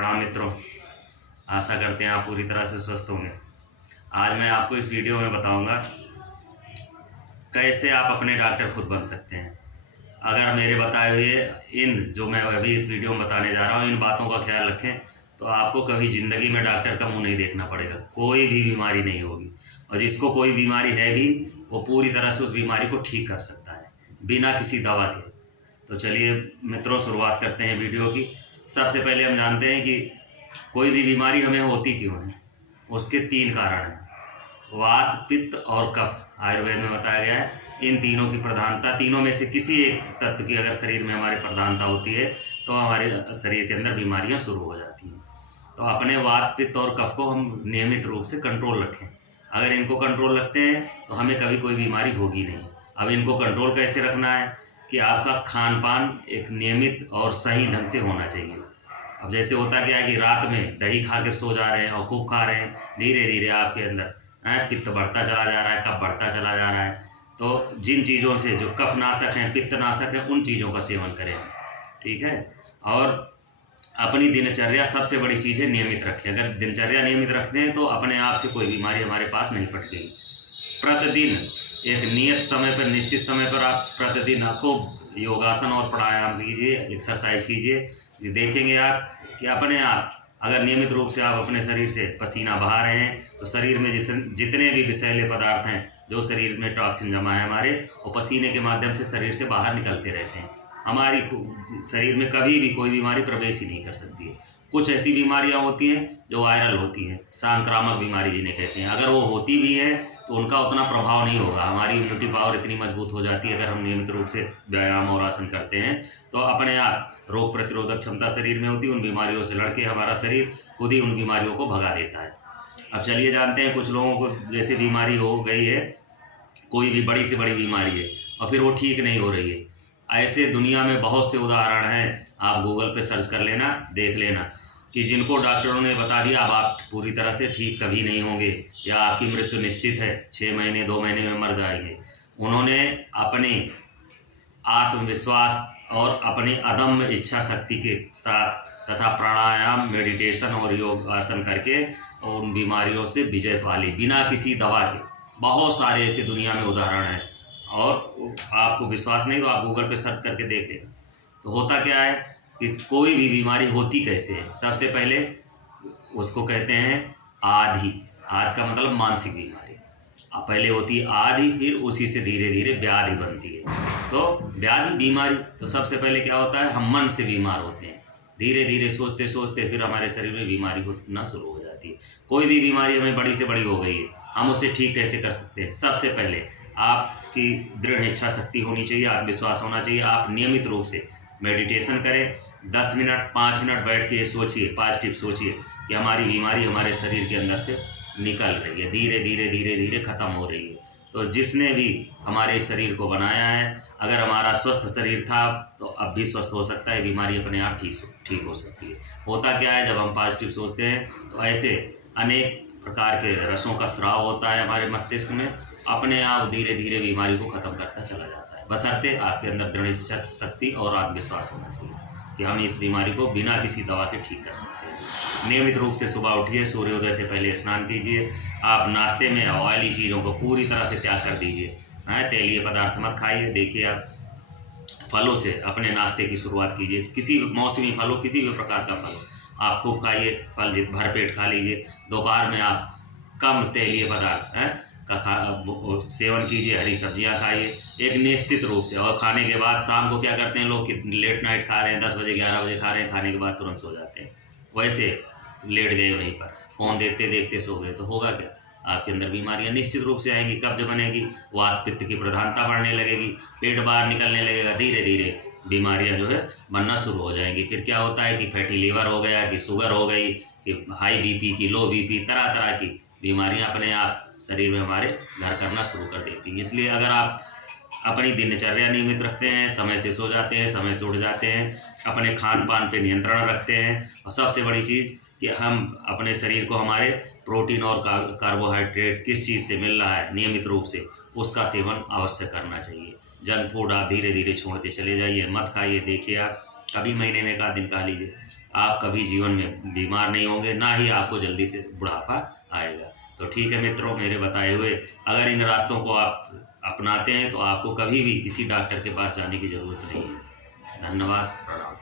प्रणाम मित्रों। आशा करते हैं आप पूरी तरह से स्वस्थ होंगे। आज मैं आपको इस वीडियो में बताऊंगा कैसे आप अपने डॉक्टर खुद बन सकते हैं। अगर मेरे बताए हुए इन जो मैं अभी इस वीडियो में बताने जा रहा हूँ इन बातों का ख्याल रखें तो आपको कभी ज़िंदगी में डॉक्टर का मुंह नहीं देखना पड़ेगा। कोई भी बीमारी नहीं होगी और जिसको कोई बीमारी है भी वो पूरी तरह से उस बीमारी को ठीक कर सकता है बिना किसी दवा के। तो चलिए मित्रों, शुरुआत करते हैं वीडियो की। सबसे पहले हम जानते हैं कि कोई भी बीमारी हमें होती क्यों है। उसके 3 कारण हैं, वात, पित्त और कफ। आयुर्वेद में बताया गया है इन तीनों की प्रधानता, तीनों में से किसी एक तत्व की अगर शरीर में हमारे प्रधानता होती है तो हमारे शरीर के अंदर बीमारियां शुरू हो जाती हैं। तो अपने वात, पित्त और कफ को हम नियमित रूप से कंट्रोल रखें। अगर इनको कंट्रोल रखते हैं तो हमें कभी कोई बीमारी होगी नहीं। अब इनको कंट्रोल कैसे रखना है कि आपका खान पान एक नियमित और सही ढंग से होना चाहिए। अब जैसे होता क्या है कि रात में दही खा कर सो जा रहे हैं और खूब खा रहे हैं, धीरे धीरे आपके अंदर पित्त बढ़ता चला जा रहा है, कफ बढ़ता चला जा रहा है। तो जिन चीज़ों से जो कफ नाशक हैं, पित्त नाशक हैं, उन चीज़ों का सेवन करें, ठीक है। और अपनी दिनचर्या सबसे बड़ी चीज़ है, नियमित रखें। अगर दिनचर्या नियमित रखते हैं तो अपने आप से कोई बीमारी हमारे पास नहीं पड़ेगी। प्रतिदिन एक नियत समय पर, निश्चित समय पर आप प्रतिदिन खूब योगासन और प्राणायाम कीजिए, एक्सरसाइज कीजिए। देखेंगे आप कि अपने आप अगर नियमित रूप से आप अपने शरीर से पसीना बहा रहे हैं तो शरीर में जितने भी विषैले पदार्थ हैं, जो शरीर में टॉक्सिन जमा है हमारे, वो पसीने के माध्यम से शरीर से बाहर निकलते रहते हैं। हमारी शरीर में कभी भी कोई बीमारी प्रवेश ही नहीं कर सकती है। कुछ ऐसी बीमारियां होती हैं जो वायरल होती हैं, सांक्रामक बीमारी जिन्हें कहते हैं। अगर वो होती भी हैं तो उनका उतना प्रभाव नहीं होगा। हमारी इम्यूनिटी पावर इतनी मजबूत हो जाती है अगर हम नियमित रूप से व्यायाम और आसन करते हैं तो अपने आप रोग प्रतिरोधक क्षमता शरीर में होती है। उन बीमारियों से लड़के हमारा शरीर खुद ही उन बीमारियों को भगा देता है। अब चलिए जानते हैं, कुछ लोगों को जैसे बीमारी हो गई है, कोई भी बड़ी से बड़ी बीमारी है और फिर वो ठीक नहीं हो रही है। ऐसे दुनिया में बहुत से उदाहरण हैं, आप गूगल पे सर्च कर लेना, देख लेना कि जिनको डॉक्टरों ने बता दिया अब आप पूरी तरह से ठीक कभी नहीं होंगे या आपकी मृत्यु निश्चित है, 6 महीने 2 महीने में मर जाएंगे। उन्होंने अपने आत्मविश्वास और अपनी अदम्य इच्छा शक्ति के साथ तथा प्राणायाम, मेडिटेशन और योग आसन करके उन बीमारियों से विजय पा ली बिना किसी दवा के। बहुत सारे ऐसे दुनिया में उदाहरण हैं और आपको विश्वास नहीं तो आप गूगल पे सर्च करके देख लेना। तो होता क्या है, इस कोई भी बीमारी होती कैसे है। सबसे पहले उसको कहते हैं आदि। आदि का मतलब मानसिक बीमारी। पहले होती है आदि, फिर उसी से धीरे धीरे व्याधि बनती है। तो व्याधि बीमारी, तो सबसे पहले क्या होता है, हम मन से बीमार होते हैं। धीरे धीरे सोचते सोचते फिर हमारे शरीर में बीमारी होना शुरू हो जाती है। कोई भी बीमारी हमें बड़ी से बड़ी हो गई है, हम उसे ठीक कैसे कर सकते हैं। सबसे पहले आपकी दृढ़ इच्छा शक्ति होनी चाहिए, आत्मविश्वास होना चाहिए। आप नियमित रूप से मेडिटेशन करें, 10 मिनट 5 मिनट बैठ के सोचिए, पॉजिटिव सोचिए कि हमारी बीमारी हमारे शरीर के अंदर से निकल रही है, धीरे धीरे धीरे धीरे ख़त्म हो रही है। तो जिसने भी हमारे शरीर को बनाया है, अगर हमारा स्वस्थ शरीर था तो अब भी स्वस्थ हो सकता है, बीमारी अपने आप ठीक हो सकती है। होता क्या है, जब हम पॉजिटिव सोचते हैं तो ऐसे अनेक प्रकार के रसों का स्राव होता है हमारे मस्तिष्क में, अपने आप धीरे धीरे बीमारी को ख़त्म करता चला जाता है। बशर्ते आपके अंदर दृढ़ इच्छा शक्ति और आत्मविश्वास होना चाहिए कि हम इस बीमारी को बिना किसी दवा के ठीक कर सकते हैं। नियमित रूप से सुबह उठिए, सूर्योदय से पहले स्नान कीजिए। आप नाश्ते में ऑयली चीज़ों को पूरी तरह से त्याग कर दीजिए, तेलीय पदार्थ मत खाइए। देखिए, आप फलों से अपने नाश्ते की शुरुआत कीजिए। किसी मौसमी फल हो, किसी भी प्रकार का फल हो, आप खूब खाइए। फल भर पेट खा लीजिए। दोपहर में आप कम तेलीय पदार्थ का सेवन कीजिए, हरी सब्जियां खाइए एक निश्चित रूप से। और खाने के बाद शाम को क्या करते हैं लोग कि लेट नाइट खा रहे हैं, 10 बजे 11 बजे खा रहे हैं, खाने के बाद तुरंत सो जाते हैं। वैसे लेट गए वहीं पर, फ़ोन देखते देखते सो गए, तो होगा क्या, आपके अंदर बीमारियां निश्चित रूप से आएंगी। कब्ज बनेगी, वात पित्त की प्रधानता बढ़ने लगेगी, पेट बाहर निकलने लगेगा, धीरे धीरे बीमारियां जो है बनना शुरू हो जाएंगी। फिर क्या होता है कि फैटी लीवर हो गया, कि शुगर हो गई, कि हाई बीपी की, लो बीपी, तरह तरह की बीमारियां अपने आप शरीर में हमारे घर करना शुरू कर देती हैं। इसलिए अगर आप अपनी दिनचर्या नियमित रखते हैं, समय से सो जाते हैं, समय से उठ जाते हैं, अपने खान पान पे नियंत्रण रखते हैं, और सबसे बड़ी चीज़ कि हम अपने शरीर को हमारे प्रोटीन और कार्बोहाइड्रेट किस चीज़ से मिल रहा है नियमित रूप से, उसका सेवन अवश्य करना चाहिए। जंक फूड आप धीरे धीरे छोड़ते चले जाइए, मत खाइए। देखिए, आप कभी महीने में 1 आध दिन खा लीजिए, आप कभी जीवन में बीमार नहीं होंगे, ना ही आपको जल्दी से बुढ़ापा आएगा। तो ठीक है मित्रों, मेरे बताए हुए अगर इन रास्तों को आप अपनाते हैं तो आपको कभी भी किसी डॉक्टर के पास जाने की ज़रूरत नहीं है। धन्यवाद, प्रणाम।